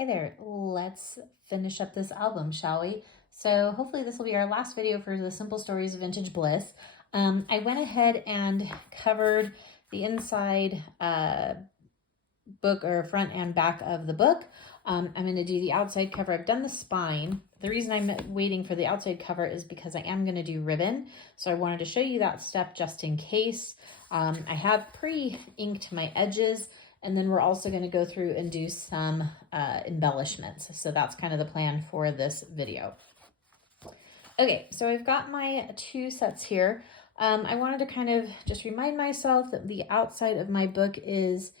Hey there, let's finish up this album, shall we? So hopefully this will be our last video for the Simple Stories Vintage Bliss. I went ahead and covered the inside book or front and back of the book. I'm going to do the outside cover. I've done the spine. The reason I'm waiting for the outside cover is because I am going to do ribbon. So I wanted to show you that step just in case. I have pre-inked my edges, and then we're also going to go through and do some embellishments. So that's kind of the plan for this video. Okay, so I've got my two sets here. I wanted to kind of just remind myself that the outside of my book is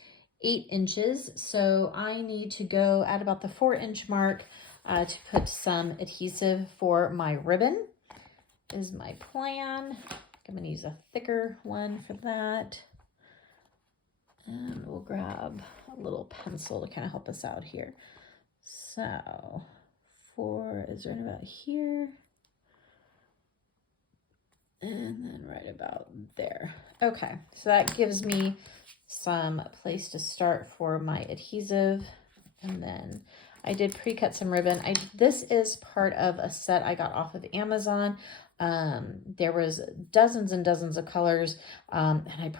8 inches. So I need to go at about the 4-inch mark to put some adhesive for my ribbon is my plan. I'm going to use a thicker one for that. And we'll grab a little pencil to kind of help us out here. So 4 is right about here. And then right about there. Okay, so that gives me some place to start for my adhesive. And then I did pre-cut some ribbon. This is part of a set I got off of Amazon. There was dozens and dozens of colors. And I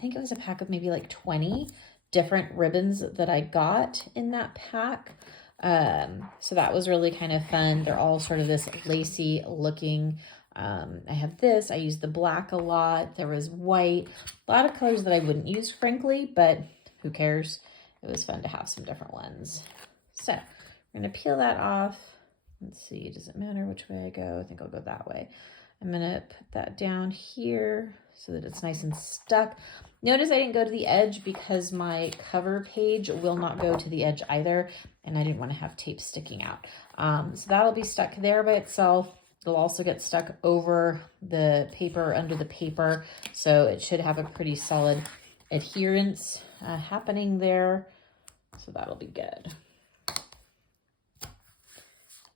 think it was a pack of maybe like 20 different ribbons that I got in that pack. So that was really kind of fun. They're all sort of this lacy looking. I have this. I use the black a lot. There was white, a lot of colors that I wouldn't use, frankly, but who cares? It was fun to have some different ones. So we're going to peel that off. Let's see, does it matter which way I go? I think I'll go that way. I'm going to put that down here so that it's nice and stuck. Notice I didn't go to the edge because my cover page will not go to the edge either, and I didn't want to have tape sticking out. So that'll be stuck there by itself. It'll also get stuck over the paper, under the paper, so it should have a pretty solid adherence happening there. So that'll be good.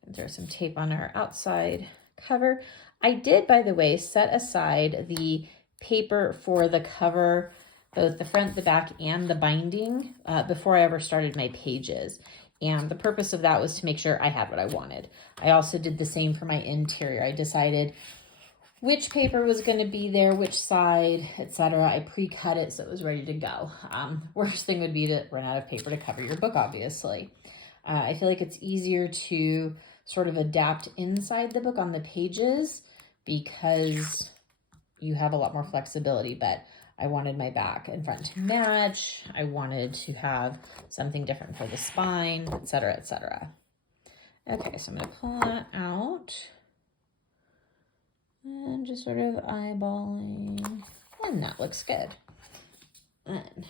And there's some tape on our outside cover. I did, by the way, set aside the paper for the cover, both the front, the back, and the binding before I ever started my pages. And the purpose of that was to make sure I had what I wanted. I also did the same for my interior. I decided which paper was going to be there, which side, etc. I pre-cut it so it was ready to go. Worst thing would be to run out of paper to cover your book, obviously. I feel like it's easier to sort of adapt inside the book on the pages because you have a lot more flexibility, but I wanted my back and front to match. I wanted to have something different for the spine, etc., etc. Okay, so I'm going to pull that out and just sort of eyeballing, and that looks good. And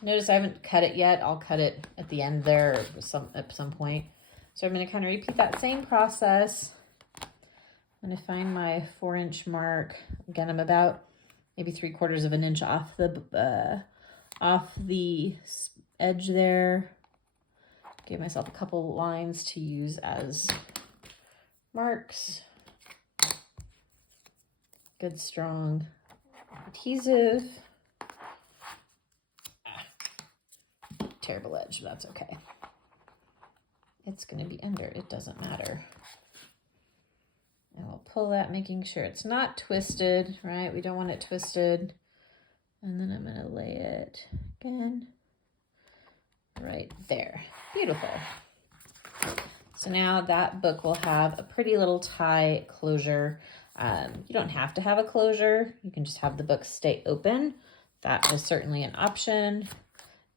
notice I haven't cut it yet. I'll cut it at the end there at some point. So I'm going to kind of repeat that same process. I'm going to find my 4-inch mark. Again, I'm about maybe 3/4 of an inch off the edge there. Give myself a couple lines to use as marks. Good strong adhesive. Terrible edge, but that's okay. It's going to be under, it doesn't matter. And we'll pull that, making sure it's not twisted, right? We don't want it twisted. And then I'm going to lay it again right there. Beautiful. So now that book will have a pretty little tie closure. You don't have to have a closure. You can just have the book stay open. That is certainly an option,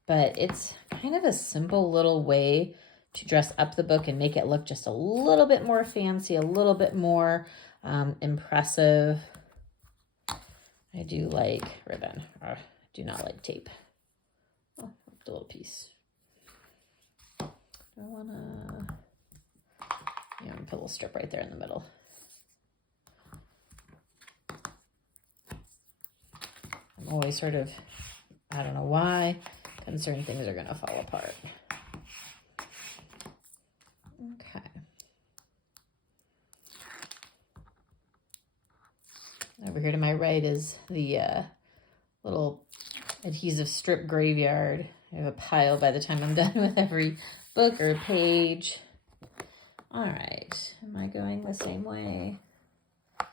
but it's kind of a simple little way to dress up the book and make it look just a little bit more fancy, a little bit more impressive. I do like ribbon. I do not like tape. Oh, the little piece. I want to, yeah, I'm gonna put a little strip right there in the middle. I'm always sort of, I don't know why, concerned things are gonna fall apart. Okay. Over here to my right is the little adhesive strip graveyard. I have a pile by the time I'm done with every book or page. All right, am I going the same way? I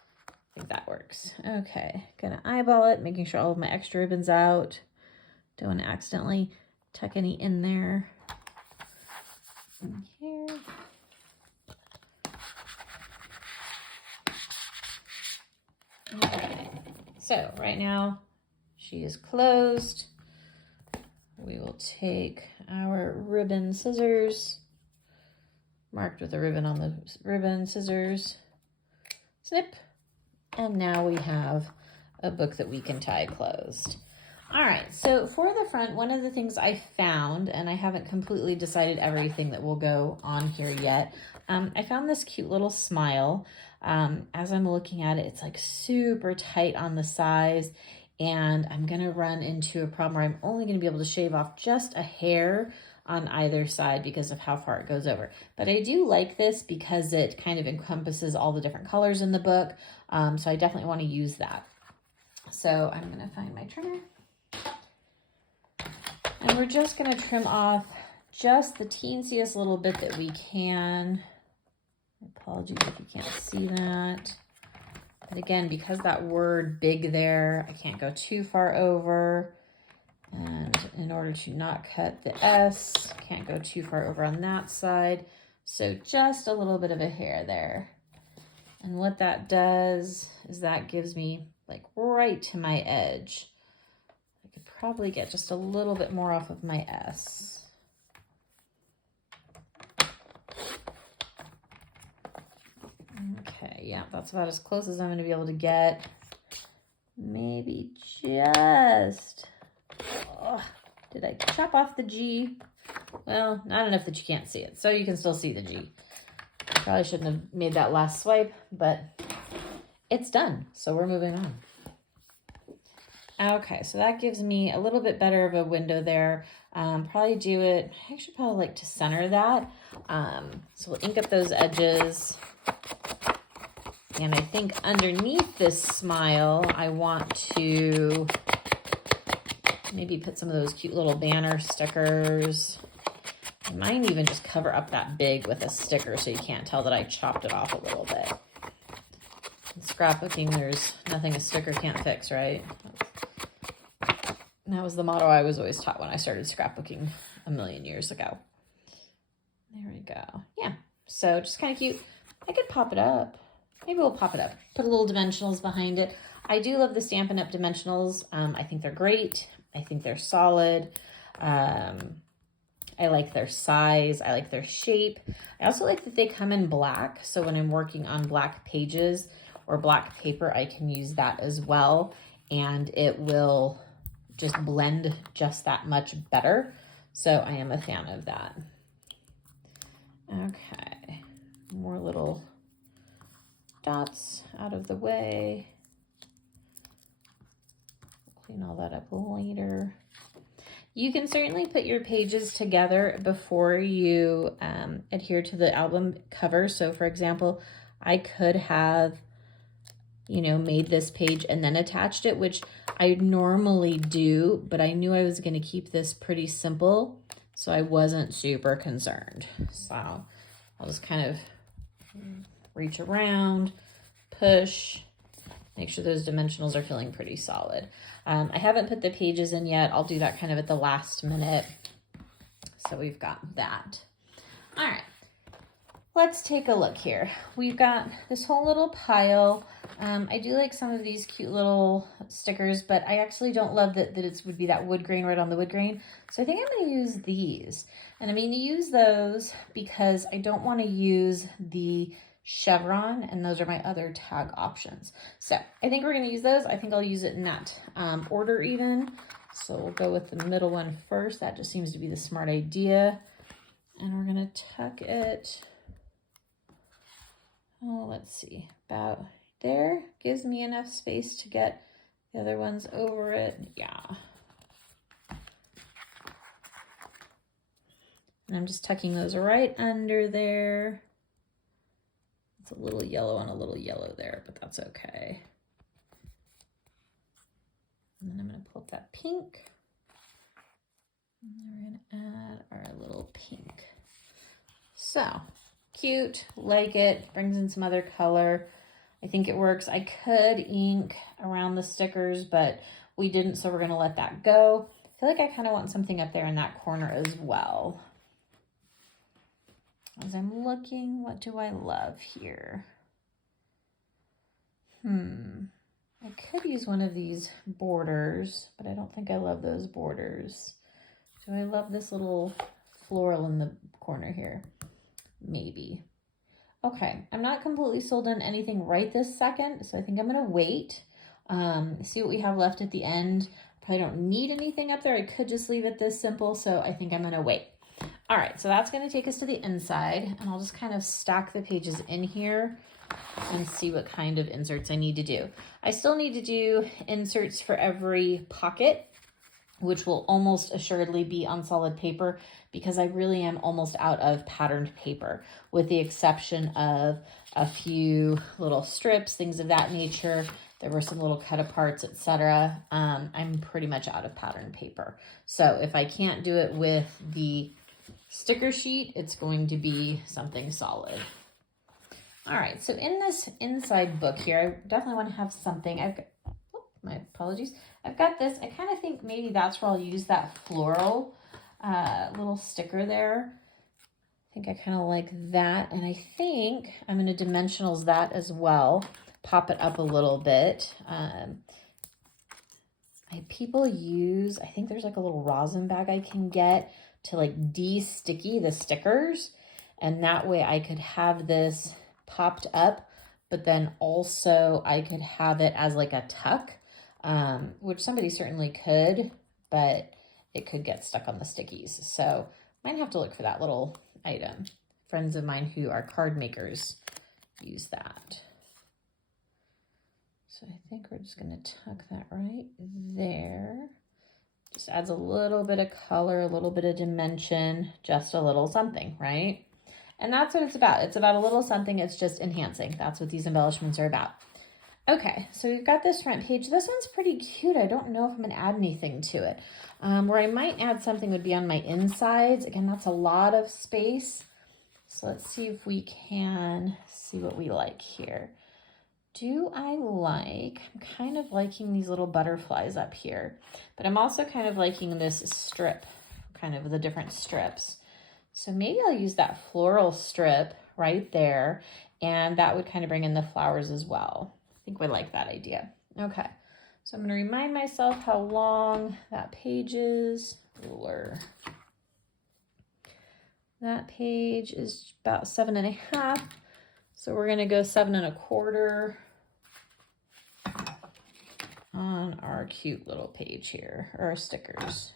think that works. Okay, gonna eyeball it, making sure all of my extra ribbon's out. Don't want to accidentally tuck any in there. In here. Okay, so right now she is closed. We will take our ribbon scissors, marked with a ribbon on the ribbon, scissors, snip, and now we have a book that we can tie closed. All right, so for the front, one of the things I found, and I haven't completely decided everything that will go on here yet, I found this cute little smile. As I'm looking at it, it's like super tight on the size, and I'm gonna run into a problem where I'm only gonna be able to shave off just a hair on either side because of how far it goes over. But I do like this because it kind of encompasses all the different colors in the book, so I definitely wanna use that. So I'm gonna find my trimmer. And we're just gonna trim off just the teensiest little bit that we can. Apologies if you can't see that. But again, because that word big there, I can't go too far over. And in order to not cut the S, can't go too far over on that side. So just a little bit of a hair there. And what that does is that gives me like right to my edge. I could probably get just a little bit more off of my S. Okay, yeah, that's about as close as I'm going to be able to get. Maybe just... Oh, did I chop off the G? Well, not enough that you can't see it, so you can still see the G. Probably shouldn't have made that last swipe, but it's done, so we're moving on. Okay, so that gives me a little bit better of a window there. Probably do it, I actually probably like to center that. So we'll ink up those edges. And I think underneath this smile, I want to maybe put some of those cute little banner stickers. I might even just cover up that big with a sticker so you can't tell that I chopped it off a little bit. In scrapbooking, there's nothing a sticker can't fix, right? That was the motto I was always taught when I started scrapbooking a million years ago. There we go. Yeah, so just kind of cute. I could pop it up. Maybe we'll pop it up. Put a little dimensionals behind it. I do love the Stampin' Up! Dimensionals. I think they're great. I think they're solid. I like their size. I like their shape. I also like that they come in black. So when I'm working on black pages or black paper, I can use that as well. And it will just blend just that much better. So I am a fan of that. Okay, more little dots out of the way. Clean all that up later. You can certainly put your pages together before you adhere to the album cover. So for example, I could have, you know, made this page and then attached it, which I normally do, but I knew I was going to keep this pretty simple, so I wasn't super concerned. So I'll just kind of reach around, push, make sure those dimensionals are feeling pretty solid. I haven't put the pages in yet. I'll do that kind of at the last minute. So we've got that. All right, let's take a look here. We've got this whole little pile. I do like some of these cute little stickers, but I actually don't love that it would be that wood grain right on the wood grain. So I think I'm going to use these. And I'm going to use those because I don't want to use the chevron, and those are my other tag options. So I think we're going to use those. I think I'll use it in that order even. So we'll go with the middle one first. That just seems to be the smart idea. And we're going to tuck it, oh, let's see, about there. Gives me enough space to get the other ones over it. Yeah. And I'm just tucking those right under there. It's a little yellow and a little yellow there, but that's okay. And then I'm going to pull up that pink. And then we're going to add our little pink. So cute, like it, brings in some other color. I think it works. I could ink around the stickers, but we didn't, so we're gonna let that go. I feel like I kind of want something up there in that corner as well. As I'm looking, what do I love here? I could use one of these borders, but I don't think I love those borders. Do I love this little floral in the corner here? Maybe. Okay, I'm not completely sold on anything right this second, so I think I'm gonna wait, see what we have left at the end. Probably don't need anything up there. I could just leave it this simple, so I think I'm gonna wait. All right, so that's gonna take us to the inside, and I'll just kind of stack the pages in here and see what kind of inserts I need to do. I still need to do inserts for every pocket, which will almost assuredly be on solid paper because I really am almost out of patterned paper, with the exception of a few little strips, things of that nature. There were some little cut aparts, etc. I'm pretty much out of patterned paper. So if I can't do it with the sticker sheet, it's going to be something solid. All right, so in this inside book here, I definitely want to have something. I've got, oh, my apologies. I've got this. I kind of think maybe that's where I'll use that floral little sticker there. I think I kind of like that. And I think I'm going to dimensionals that as well. Pop it up a little bit. People use, I think there's like a little rosin bag I can get to like de-sticky the stickers. And that way I could have this popped up, but then also I could have it as like a tuck, which somebody certainly could, but it could get stuck on the stickies. So might have to look for that little item. Friends of mine who are card makers use that. So I think we're just gonna tuck that right there. Just adds a little bit of color, a little bit of dimension, just a little something, right? And that's what it's about. It's about a little something. It's just enhancing. That's what these embellishments are about. Okay, so we've got this front page. This one's pretty cute. I don't know if I'm going to add anything to it. Where I might add something would be on my insides. Again, that's a lot of space. So let's see if we can see what we like here. I'm kind of liking these little butterflies up here, but I'm also kind of liking this strip, kind of the different strips. So maybe I'll use that floral strip right there, and that would kind of bring in the flowers as well. I think we like that idea. Okay, so I'm going to remind myself how long that page is. Ruler. That page is about 7.5, so we're going to go 7.25 on our cute little page here, or our stickers.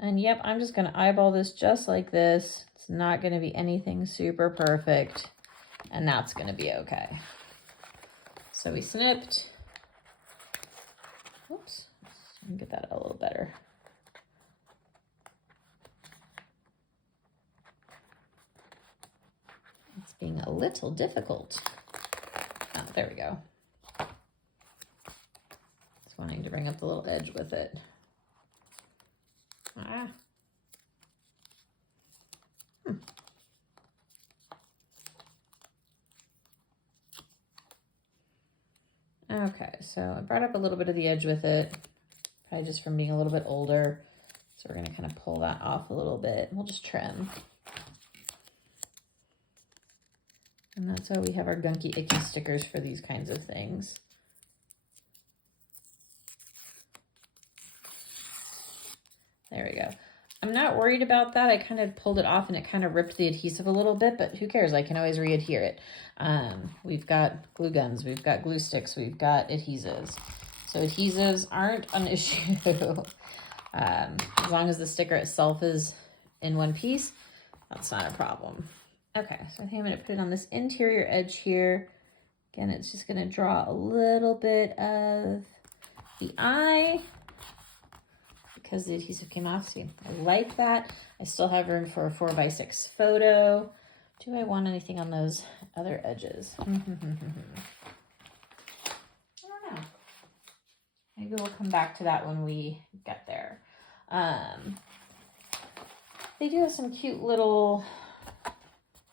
And yep, I'm just going to eyeball this just like this. It's not going to be anything super perfect, and that's going to be okay. So we snipped. Oops, let me get that a little better. It's being a little difficult. Oh, there we go. Just wanting to bring up the little edge with it. Okay, so I brought up a little bit of the edge with it, probably just from being a little bit older. So we're gonna kind of pull that off a little bit. We'll just trim. And that's why we have our gunky, icky stickers for these kinds of things. There we go. I'm not worried about that. I kind of pulled it off and it kind of ripped the adhesive a little bit, but who cares? I can always re-adhere it. We've got glue guns, we've got glue sticks, we've got adhesives. So adhesives aren't an issue. As long as the sticker itself is in one piece, that's not a problem. Okay, so I think I'm going to put it on this interior edge here. Again, it's just going to draw a little bit of the eye, because the adhesive came off. See, I like that. I still have room for a 4x6 photo. Do I want anything on those other edges? I don't know. Maybe we'll come back to that when we get there. They do have some cute little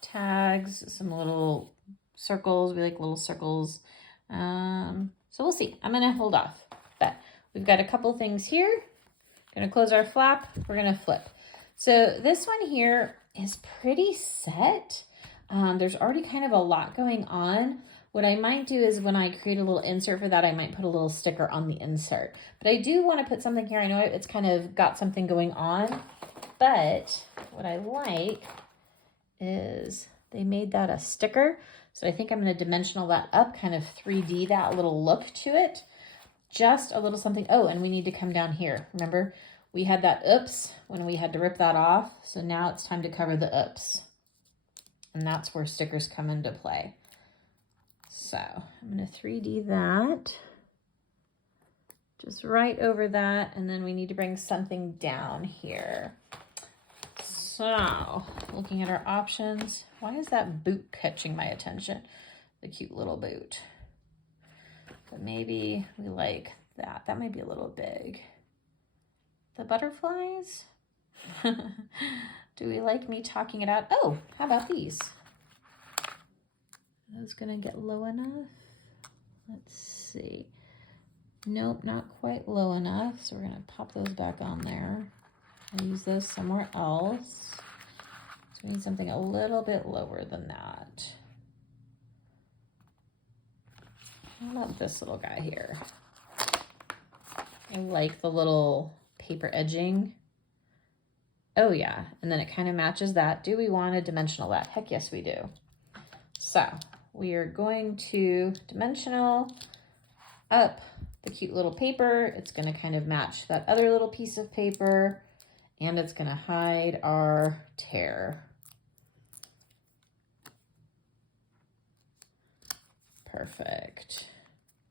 tags, some little circles. We like little circles. So we'll see. I'm gonna hold off, but we've got a couple things here. Gonna close our flap. We're gonna flip. So this one here is pretty set. There's already kind of a lot going on. What I might do is when I create a little insert for that, I might put a little sticker on the insert. But I do want to put something here. I know it's kind of got something going on, but what I like is they made that a sticker. So I think I'm going to dimensional that up, kind of 3D that little look to it. Just a little something. Oh, and we need to come down here. Remember, we had that oops when we had to rip that off. So now it's time to cover the oops. And that's where stickers come into play. So I'm going to 3D that. Just right over that. And then we need to bring something down here. So looking at our options, why is that boot catching my attention? The cute little boot. But maybe we like that. That might be a little big. The butterflies? Do we like me talking it out? Oh, how about these? Are those gonna get low enough? Let's see. Nope, not quite low enough. So we're gonna pop those back on there. I'll use those somewhere else. So we need something a little bit lower than that. How about this little guy here? I like the little paper edging. Oh yeah, and then it kind of matches that. Do we want to dimensional that? Heck yes, we do. So we are going to dimensional up the cute little paper. It's going to kind of match that other little piece of paper, and it's going to hide our tear. Perfect.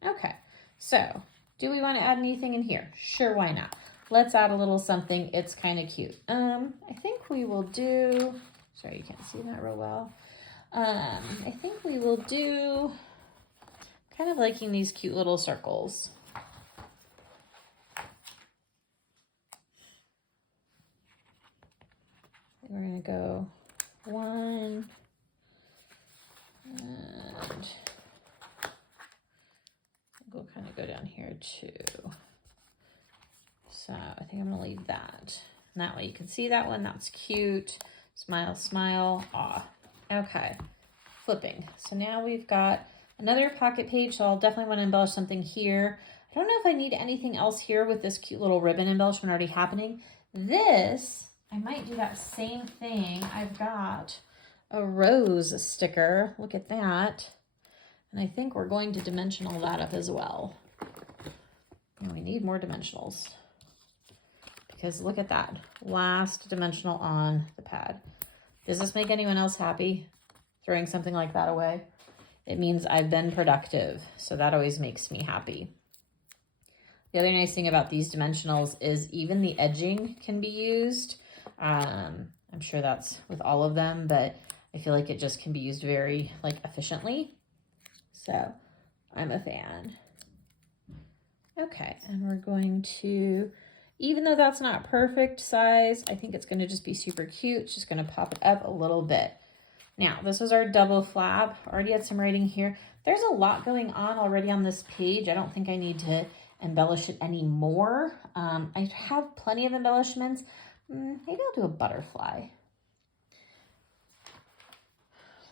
Okay, so do we want to add anything in here? Sure, why not? Let's add a little something. It's kind of cute. I think we will do, sorry, you can't see that real well. I think we will do kind of liking these cute little circles. We're going to go 1 and we'll kind of go down here too. So I think I'm going to leave that. And that way you can see that one. That's cute. Smile, smile. Aw. Okay. Flipping. So now we've got another pocket page. So I'll definitely want to embellish something here. I don't know if I need anything else here with this cute little ribbon embellishment already happening. This, I might do that same thing. I've got a rose sticker. Look at that. And I think we're going to dimensional that up as well. And we need more dimensionals. Because look at that. Last dimensional on the pad. Does this make anyone else happy? Throwing something like that away? It means I've been productive. So that always makes me happy. The other nice thing about these dimensionals is even the edging can be used. I'm sure that's with all of them, but I feel like it just can be used very efficiently. So I'm a fan. Okay, and we're going to, even though that's not perfect size, I think it's gonna just be super cute. It's just gonna pop it up a little bit. Now, this was our double flap. Already had some writing here. There's a lot going on already on this page. I don't think I need to embellish it anymore. I have plenty of embellishments. Maybe I'll do a butterfly.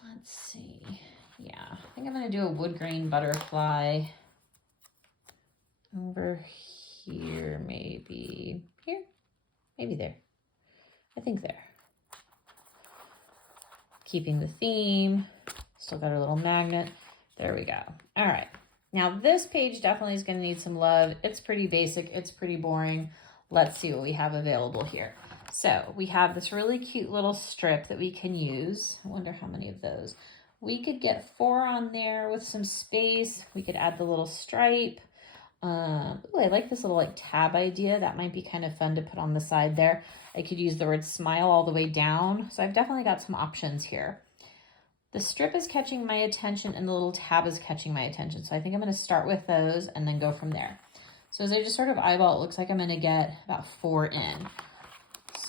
Let's see. Yeah, I think I'm gonna do a wood grain butterfly over here, maybe here, maybe there. I think there. Keeping the theme, still got our little magnet. There we go. All right. Now this page definitely is going to need some love. It's pretty basic. It's pretty boring. Let's see what we have available here. So we have this really cute little strip that we can use. I wonder how many of those. We could get 4 on there with some space. We could add the little stripe. Ooh, I like this little tab idea. That might be kind of fun to put on the side there. I could use the word smile all the way down. So I've definitely got some options here. The strip is catching my attention and the little tab is catching my attention. So I think I'm going to start with those and then go from there. So as I just sort of eyeball, it looks like I'm going to get about 4 in.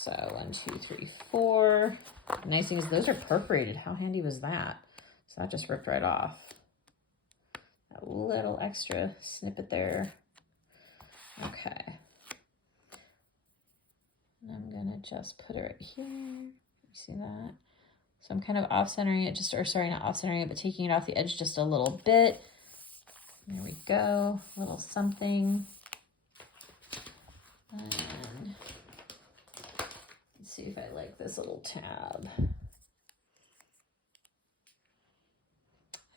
So 1, 2, 3, 4. The nice thing is those are perforated. How handy was that? So that just ripped right off. That little extra snippet there. Okay. And I'm gonna just put it right here. You see that? So I'm kind of off-centering it, just, or sorry, not off-centering it, but taking it off the edge just a little bit. There we go, a little something. And let's see if I like this little tab.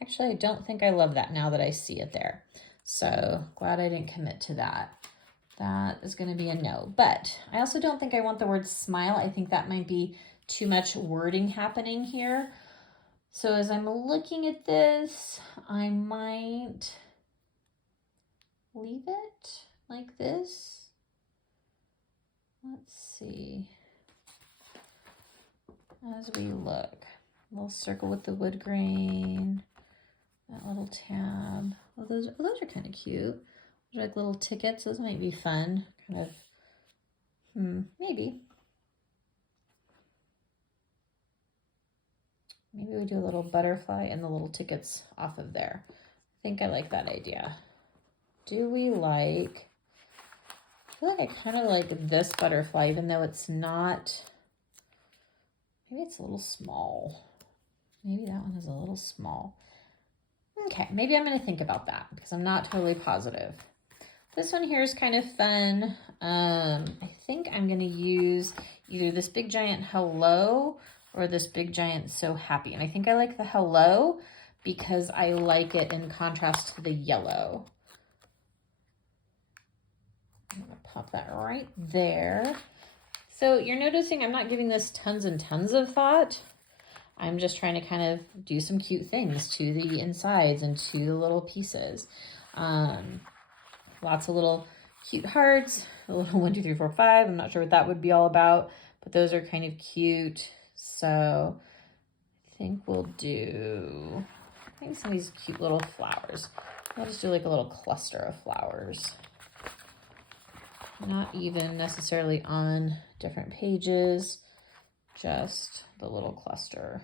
Actually, I don't think I love that now that I see it there. So glad I didn't commit to that. That is going to be a no. But I also don't think I want the word smile. I think that might be too much wording happening here. So as I'm looking at this, I might leave it like this. Let's see. As we look, a little circle with the wood grain, that little tab. Oh, those are kind of cute. Those are like little tickets. Those might be fun. Kind of, maybe. Maybe we do a little butterfly and the little tickets off of there. I think I like that idea. Do we like, I feel like I kind of like this butterfly, even though it's not, maybe it's a little small. Maybe that one is a little small. Okay, maybe I'm going to think about that because I'm not totally positive. This one here is kind of fun. I think I'm going to use either this big giant hello or this big giant so happy. And I think I like the hello because I like it in contrast to the yellow. I'm going to pop that right there. So you're noticing I'm not giving this tons and tons of thought. I'm just trying to kind of do some cute things to the insides and to the little pieces. Lots of little cute hearts, a little 1, 2, 3, 4, 5. I'm not sure what that would be all about, but those are kind of cute. So I think we'll do, I think some of these cute little flowers. I'll just do like a little cluster of flowers. Not even necessarily on different pages, just the little cluster.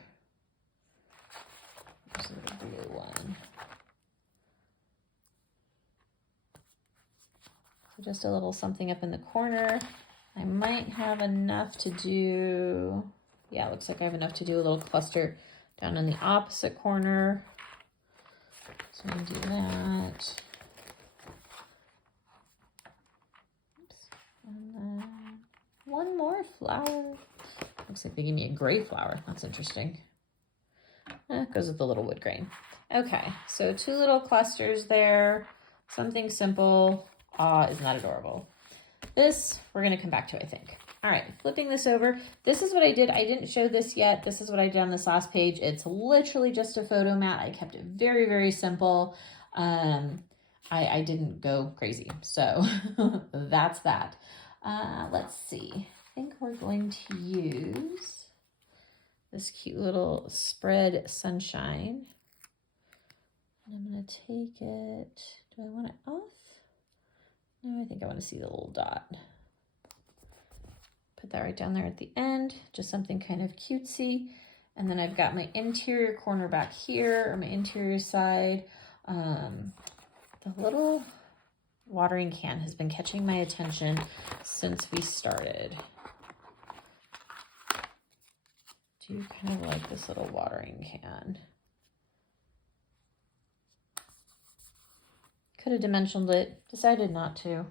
This is the blue one. So just a little something up in the corner. I might have enough to do, yeah, it looks like I have enough to do a little cluster down in the opposite corner. So I'm gonna do that. Oops. And then one more flower. Looks like they give me a gray flower. That's interesting. It goes with the little wood grain. Okay, so 2 little clusters there. Something simple. Aw, isn't that adorable? This, we're going to come back to, I think. All right, flipping this over. This is what I did. I didn't show this yet. This is what I did on this last page. It's literally just a photo mat. I kept it very, very simple. I didn't go crazy. So that's that. Let's see. I think we're going to use this cute little spread sunshine. And I'm going to take it. Do I want it off? No, I think I want to see the little dot. Put that right down there at the end. Just something kind of cutesy. And then I've got my interior corner back here, or my interior side. The little watering can has been catching my attention since we started. Do you kind of like this little watering can? Could have dimensioned it, decided not to.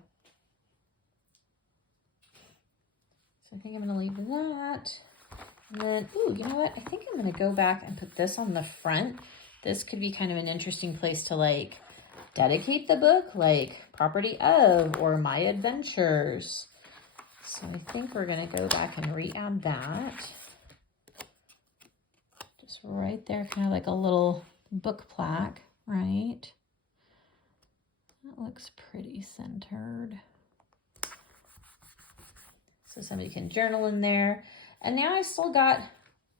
So I think I'm gonna leave that. And then, ooh, you know what? I think I'm gonna go back and put this on the front. This could be kind of an interesting place to like dedicate the book, like Property of or My Adventures. So I think we're gonna go back and re-add that. Just right there, kind of like a little book plaque, right? That looks pretty centered. So somebody can journal in there. And now I still got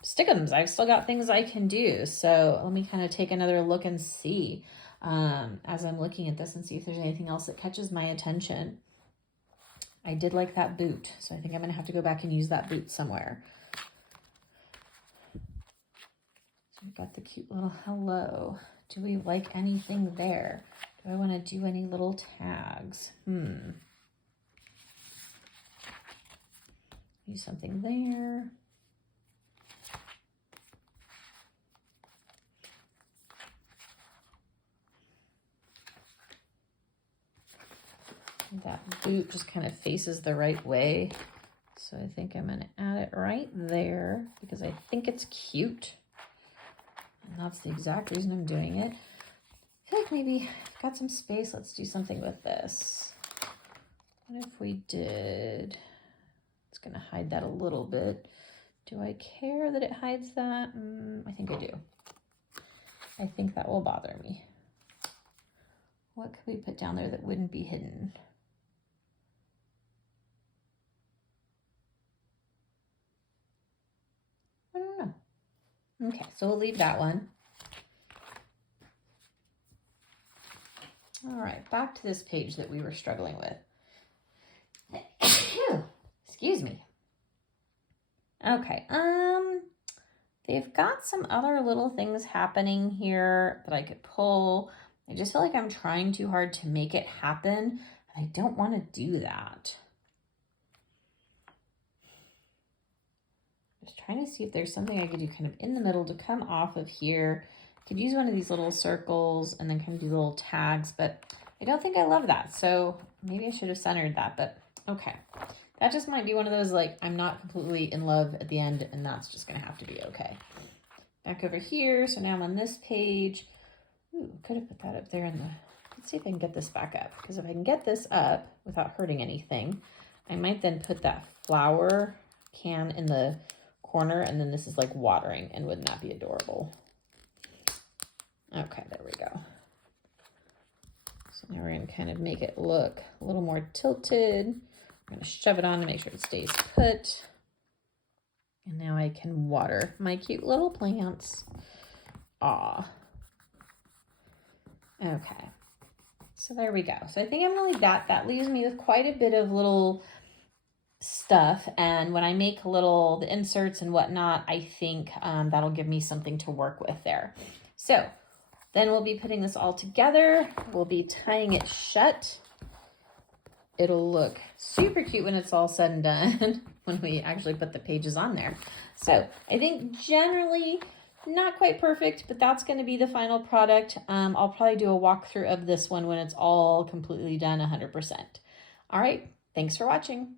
stickums. I've still got things I can do. So let me kind of take another look and see as I'm looking at this and see if there's anything else that catches my attention. I did like that boot, so I think I'm gonna have to go back and use that boot somewhere. So we've got the cute little hello. Do we like anything there? Do I want to do any little tags? Do something there. That boot just kind of faces the right way. So I think I'm going to add it right there because I think it's cute. And that's the exact reason I'm doing it. I feel like maybe I've got some space. Let's do something with this. What if we did, it's going to hide that a little bit. Do I care that it hides that? I think I do. I think that will bother me. What could we put down there that wouldn't be hidden? I don't know. Okay, so we'll leave that one. All right, back to this page that we were struggling with. Excuse me. Okay, they've got some other little things happening here that I could pull. I just feel like I'm trying too hard to make it happen, and I don't want to do that. Just trying to see if there's something I could do kind of in the middle to come off of here. I could use one of these little circles and then kind of do little tags, but I don't think I love that. So maybe I should have centered that, but okay. That just might be one of those, like, I'm not completely in love at the end, and that's just going to have to be okay. Back over here. So now I'm on this page. Ooh, could have put that up there in the, let's see if I can get this back up. Because if I can get this up without hurting anything, I might then put that flower can in the corner, and then this is like watering, and wouldn't that be adorable? Okay, there we go. So now we're going to kind of make it look a little more tilted. I'm going to shove it on to make sure it stays put. And now I can water my cute little plants. Aw. Okay. So there we go. So I think I'm going to leave that. That leaves me with quite a bit of little stuff. And when I make the inserts and whatnot, I think that'll give me something to work with there. So then we'll be putting this all together. We'll be tying it shut. It'll look super cute when it's all said and done, when we actually put the pages on there. So I think generally not quite perfect, but that's going to be the final product. I'll probably do a walkthrough of this one when it's all completely done 100%. All right, thanks for watching.